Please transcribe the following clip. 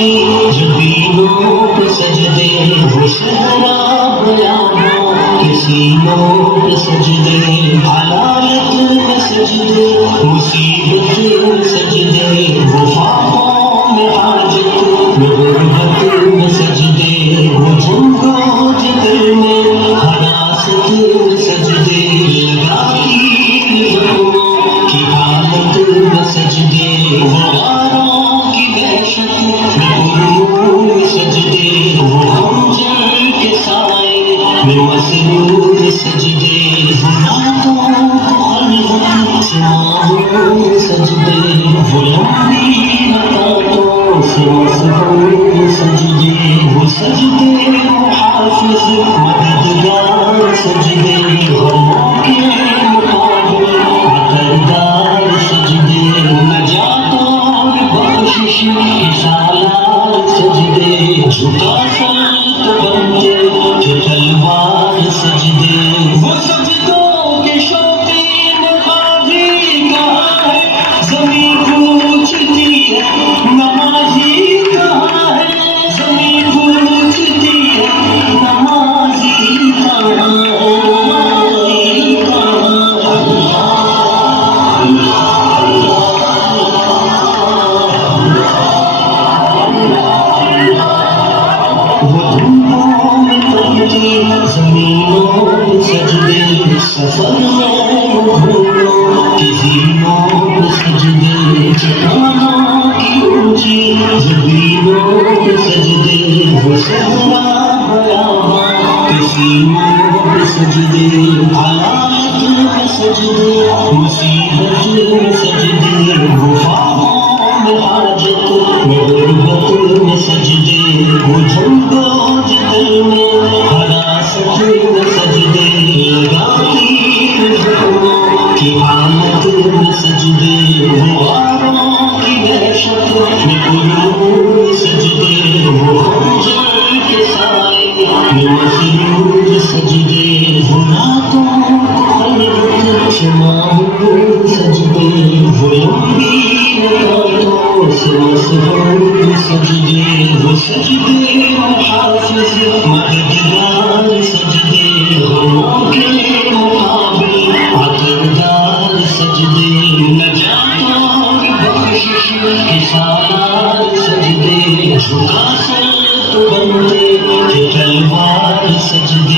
خوشی جبینوں پہ سجدے وہ صحرا بیان ہو سینوں پہ سجدے حلالت میں سجدے مصیبت میں سجدے وہ فاقوں میں حاجت میں غربت میں سجدے وہ جنگ و جدل میں حراست میں سجدے لگاتی زخموں کی حالت میں سجدے وہ غاروں کی وحشت میں غرور میں سجدے وہ خنجر کے سائے میں مسرور سجدے زناتوں کو خلوت سے معمور سجدے وہ لمبی رکعتوں سے مسرور سجدے وہ سجدے محافظ مددگار سجدے غموں کے مقابل عطردار سجدے نجات اور بخشش کے سالار سجدے جھکا سر تو بنتے جو تلوار سجدے وہ سجدوں کے شوقین قاضی کہاں ہے زمین پوچھتی ہے نمازی کہاں ہے زمین پوچھتی ہے نمازی کہاں زمینوں پہ سجدے سفر میں گھوڑوں کی زینوں پہ سجدے چٹانوں کی اونچی زمینوں پہ سجدے وہ صحرا بیاباں کے سینوں پہ سجدے حلالت میں سجدے مصیبت میں سجدے وہ فاقوں میں حاجت میں غربت میں سجدے وہ جنگ و جدل میں حراست میں سجدے لگاتی زخموں کی حالت میں سجدے وہ غاروں کی وحشت میں غرور سجدے وہ خنجر کے سائے میں مسرور سجدے وہ راتوں کو خلوت سے معمور سجدے وہ لمبی رکعتوں سے مسرور سجدے وہ سجدے محافظ مددگار سجدے غموں کے مقابل عطردار سجدے نجات اور بخشش کے سالار سجدے جھکا سر تو بنتے جو تلوار سجدے